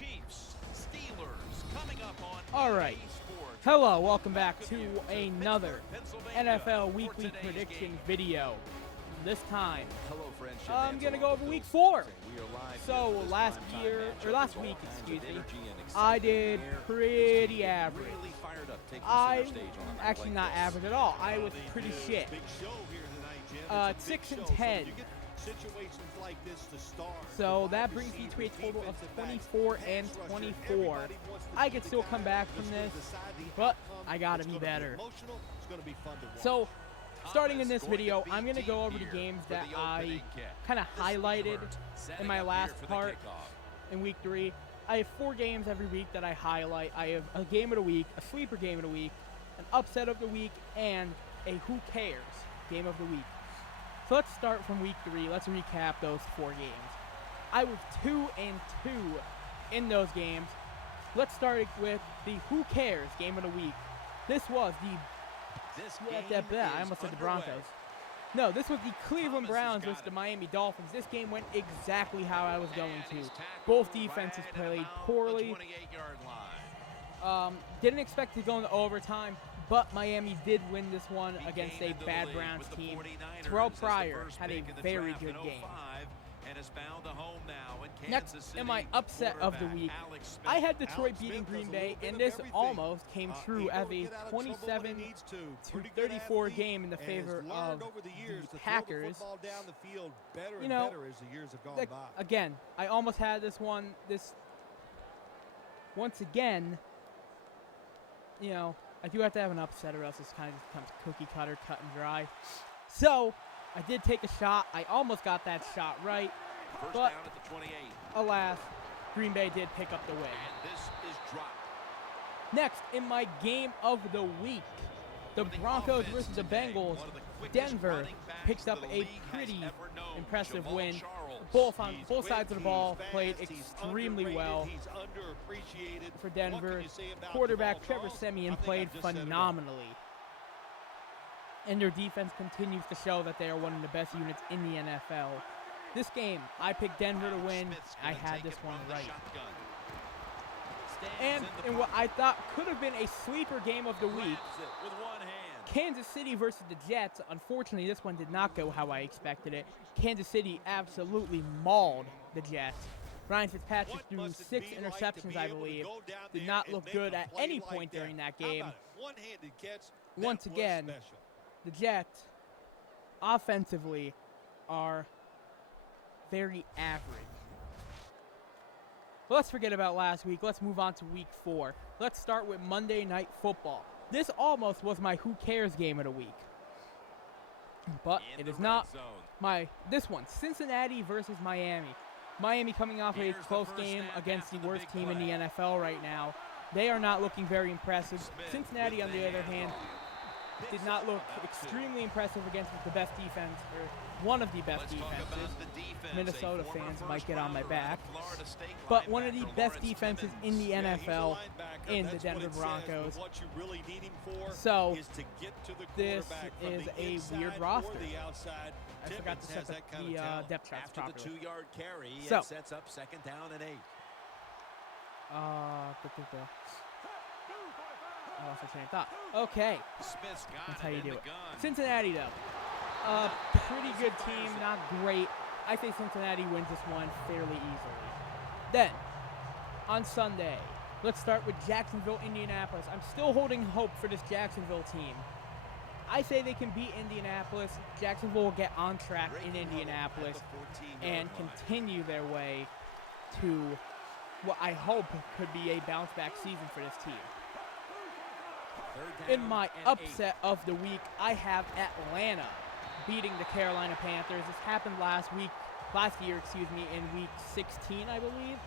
Chiefs, Steelers, coming up on All right. EA Sports. Hello, welcome back to another NFL Weekly Prediction video. This time, Hello, friends. I'm going to go over Week 4. So last week, I did pretty average. I'm actually not average at all. I was pretty shit. 6 and 10. So that brings me to a total of 24 and 24. I could still come back from this, but I gotta be better. So, starting in this video, I'm gonna go over the games that I kind of highlighted in my last part in week 3. I have 4 games every week that I highlight. I have a game of the week, a sleeper game of the week, an upset of the week, and a who cares game of the week. So let's start from week 3. Let's recap those 4 games. I was 2 and 2 in those games. Let's start with the who cares game of the week. This was I almost said the Broncos. No, this was the Cleveland Browns versus the Miami Dolphins. This game went exactly how I was going to. Both defenses played poorly. Didn't expect to go into overtime, but Miami did win this one against a bad Browns team. Terrell Pryor had a very good game. Next, in my upset of the week, I had Detroit beating Green Bay, and this almost came true as a 27-34 game in the favor of the Packers. You know, again, I almost had this one. Once again, you know, I do have to have an upset or else this kind of just becomes cookie cutter, cut and dry. So, I did take a shot. I almost got that shot right. But, alas, Green Bay did pick up the win. Next, in my game of the week, the Broncos versus the Bengals, Denver picked up a pretty impressive win. Both sides of the ball played extremely well for Denver. Quarterback Trevor Siemian played phenomenally. And their defense continues to show that they are one of the best units in the NFL. This game, I picked Denver to win. I had this one right. And in what I thought could have been a sleeper game of the week, Kansas City versus the Jets. Unfortunately, this one did not go how I expected it. Kansas City absolutely mauled the Jets. Ryan Fitzpatrick threw 6 interceptions, I believe. Did not look good at any point during that game. Once again, the Jets, offensively, are very average. But let's forget about last week. Let's move on to week 4. Let's start with Monday Night Football. This almost was my who cares game of the week. But it is not this one. Cincinnati versus Miami. Miami coming off a close game against the worst team in the NFL right now. They are not looking very impressive. Cincinnati, on the other hand, did not look extremely impressive against the best defense, or one of the best defenses. Minnesota fans might get on my back. But one of the best defenses in the NFL in the Denver Broncos. So, this is a weird roster. I forgot to set the depth charts properly. So, I lost my train of thought. Okay, that's how you do it. Cincinnati, though. Pretty good team, not great. I think Cincinnati wins this one fairly easily. Then, on Sunday, let's start with Jacksonville, Indianapolis. I'm still holding hope for this Jacksonville team. I say they can beat Indianapolis. Jacksonville will get on track in Indianapolis and continue their way to what I hope could be a bounce-back season for this team. In my upset of the week, I have Atlanta beating the Carolina Panthers. This happened last year, in week 16, I believe.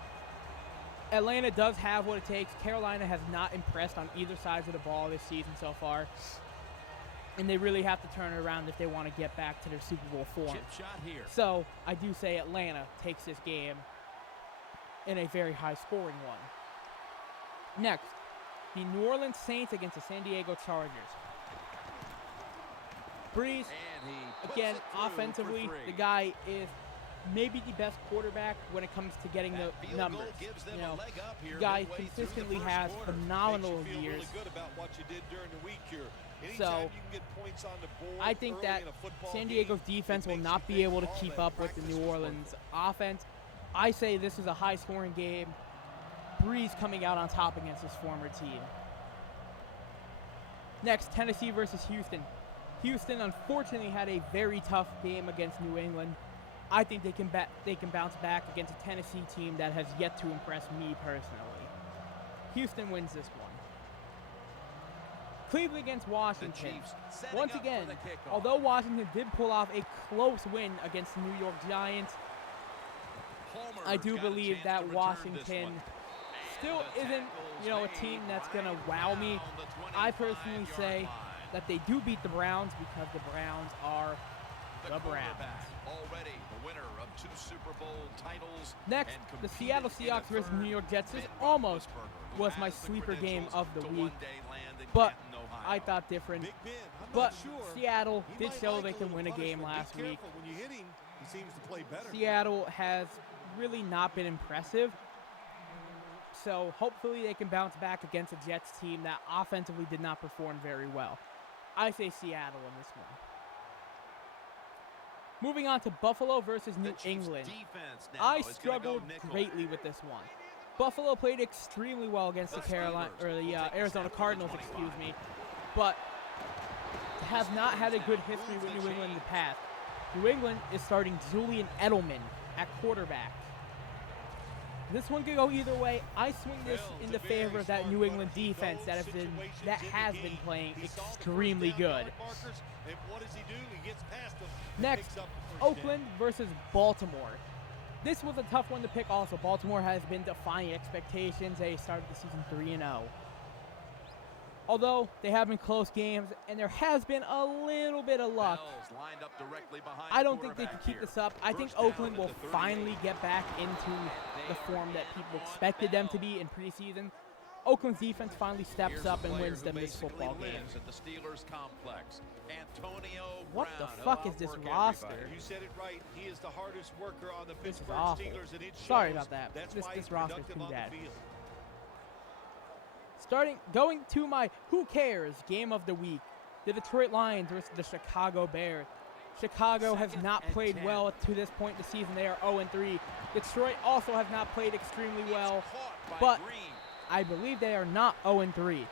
Atlanta does have what it takes. Carolina has not impressed on either side of the ball this season so far. And they really have to turn it around if they want to get back to their Super Bowl form. So, I do say Atlanta takes this game in a very high-scoring one. Next, the New Orleans Saints against the San Diego Chargers. Breeze, again, offensively, the guy is maybe the best quarterback when it comes to getting the That field numbers. goal gives them You a know, leg up here guy midway through the consistently first has quarter. phenomenal Makes you feel years. really good about what you did during the week here. Anytime So, you can get points on the board I think early that in a football San game, Diego's it defense will makes not you be think able to all keep that up with the practice New was Orleans offense. I say this is a high-scoring game. Breeze coming out on top against his former team. Next, Tennessee versus Houston. Houston unfortunately had a very tough game against New England. I think they can bounce back against a Tennessee team that has yet to impress me personally. Houston wins this one. Cleveland against The Washington. Chiefs setting Once up for again, the kickoff. although Washington did pull off a close win against the New York Giants, Palmer's I do got a believe chance that to return this Washington one. still And the isn't, a tackle's team made that's going to right wow me. around the I personally 25-yard say line. that they do beat the Browns because the Browns are the Browns. quarterback, already the winner of 2 Super Bowl titles. Next, and the competed Seattle in a Seahawks versus third. New York Jets. This Ben almost Roethlisberger, who was my has the sleeper game credentials of the to week, one day land in but Canton, Ohio. I thought different. Big Ben, I'm But not sure. Seattle He did might show like they a can little win a game punishment. last Be week. careful. When you hit him, he seems to play better. Seattle has really not been impressive. So hopefully they can bounce back against a Jets team that offensively did not perform very well. I say Seattle in this one. Moving on to Buffalo versus The New Chiefs' England. defense now I is gonna go struggled nickel. greatly with this one. Buffalo played extremely well against the Arizona Cardinals, excuse me, but have not had a good history with New England in the past. New England is starting Julian Edelman at quarterback. This one could go either way. I swing this in the favor of that New England defense that has been playing extremely good. And what does he do? He gets past them. Next, Oakland versus Baltimore. This was a tough one to pick also. Baltimore has been defying expectations. They started the season 3-0. Although they have been close games and there has been a little bit of luck, Bell's lined up directly behind I the don't think they can quarterback keep here. this up. I think First down Oakland at will the 38. finally get back into the form that people expected them to be in preseason. Oakland's defense finally steps Here's up a and player wins who them this basically football game. lives at the Steelers complex. Antonio What Brown. the fuck He'll is this outwork roster? everybody. You said it right. He is the hardest worker on the This is Pittsburgh awful. Steelers, and it Sorry shows. about that. That's This why he's roster's productive pretty on the bad. field. Going to my who cares game of the week. The Detroit Lions versus the Chicago Bears. Chicago has Second not and played 10. well to this point in the season. They are 0-3. Detroit also has not played extremely well, It's caught by but Green. I believe they are not 0-3.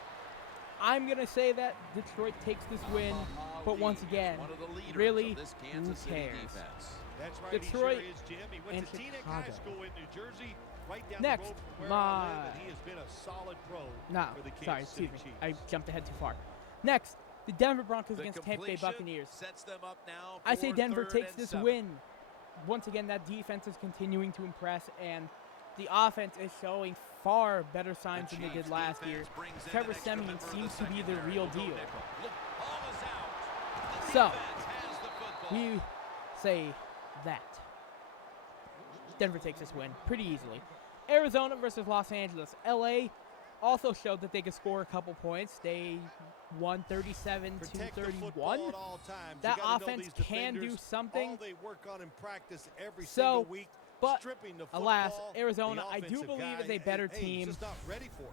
I'm going to say that Detroit takes this win, but once again, One of the leaders really, of this who Kansas City cares? defense. That's right. Detroit he sure is, Jim. He went and to Teaneck High Chicago. School in New Jersey, right down Next, the road from where I live, my- and he has been a solid pro No, for the Kansas sorry, City excuse me. Chiefs. I jumped ahead too far. Next, the Denver Broncos The against Tampa Bay completion Buccaneers. sets them up now I say for Denver 3rd takes and this 7. win. Once again, that defense is continuing to impress, and the offense is showing far better signs than they did Chiefs last year. defense brings in Trevor an extra Siemian member of seems to be the secondary. real Will go deal. nickel. Look, ball is out. The So, defense has the football. We say that. Denver takes this win pretty easily. Arizona versus Los Angeles. LA also showed that they could score a couple points. They won 37 to Protect the 31. football at all times. That You gotta know offense these can do defenders, something. All they work on in practice every So, single week, but stripping the alas, football, Arizona, the I do offensive believe, guy, is a better he's team. just not ready for it.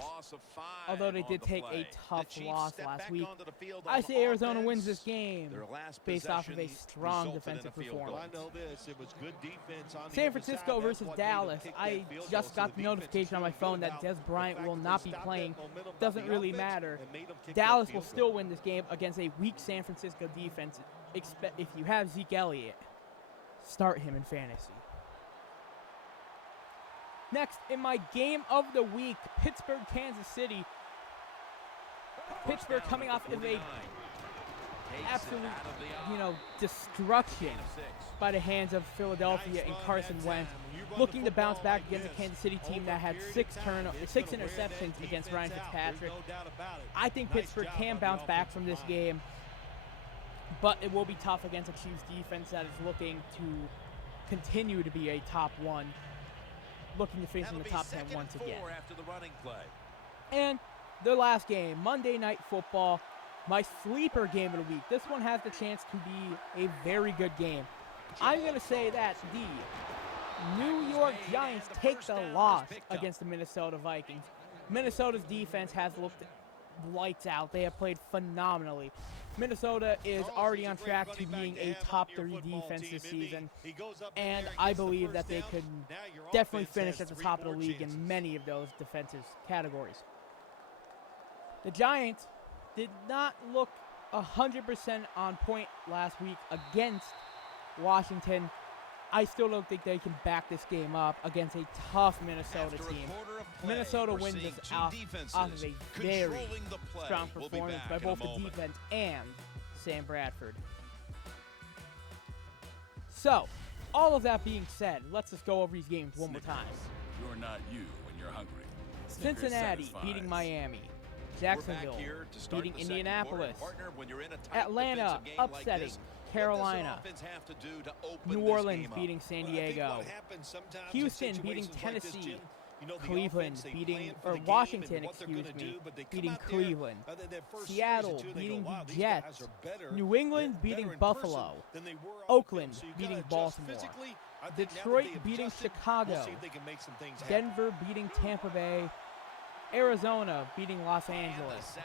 Loss of 5 Although they on did the take a play. tough The Chiefs loss step last back week. onto the field I on say Arizona offense. wins this game Their last based off of a possession strong resulted in a defensive field goal. Well, performance. I know this. It was good defense on the San other Francisco side. That's versus what made them Dallas. kick I that field just goal. got So the defense notification on my feeling good phone that about Des the Bryant fact will that not they be stopped playing. that momentum on Doesn't the really offense matter. and made them kick Dallas that will field still goal. win this game against a weak San Francisco defense. If you have Zeke Elliott, start him in fantasy. Next, in my game of the week, Pittsburgh, Kansas City. Pittsburgh coming off of a absolute, destruction by the hands of Philadelphia and Carson Wentz, looking to bounce back against a Kansas City team that had 6 interceptions against Ryan Fitzpatrick. I think Pittsburgh can bounce back from this game, but it will be tough against a Chiefs defense that is looking to continue to be a top 1, looking to finish in the top 10 once again. After the running play. And the last game, Monday Night Football, my sleeper game of the week. This one has the chance to be a very good game. I'm going to say that the New York Giants take the loss against the Minnesota Vikings. Minnesota's defense has looked lights out. They have played phenomenally. Minnesota is already on track to being a top 3 defense this season, and I believe that they could definitely finish at the top of the league in many of those defensive categories. The Giants did not look 100% on point last week against Washington. I still don't think they can back this game up against a tough Minnesota team. Minnesota wins this off of a very strong performance by both the defense and Sam Bradford. So, all of that being said, let's just go over these games one more time. You're not you when you're hungry. Cincinnati beating Miami. Jacksonville beating Indianapolis. Atlanta upsetting Carolina. New Orleans beating San Diego. Houston beating Tennessee. Cleveland beating, or Washington, beating Cleveland. Seattle beating the Jets. New England beating Buffalo. Oakland beating Baltimore. Detroit beating Chicago. Denver beating Tampa Bay. Arizona beating Los Angeles.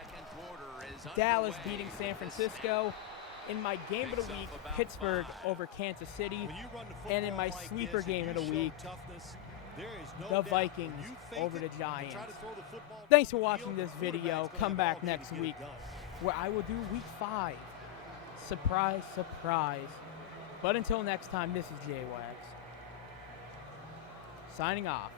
Dallas beating San Francisco. In my game of the week, Pittsburgh over Kansas City. And in my sleeper game of the week, the Vikings over the Giants. Thanks for watching this video. Come back next week where I will do week 5. Surprise, surprise. But until next time, this is J-Wax signing off.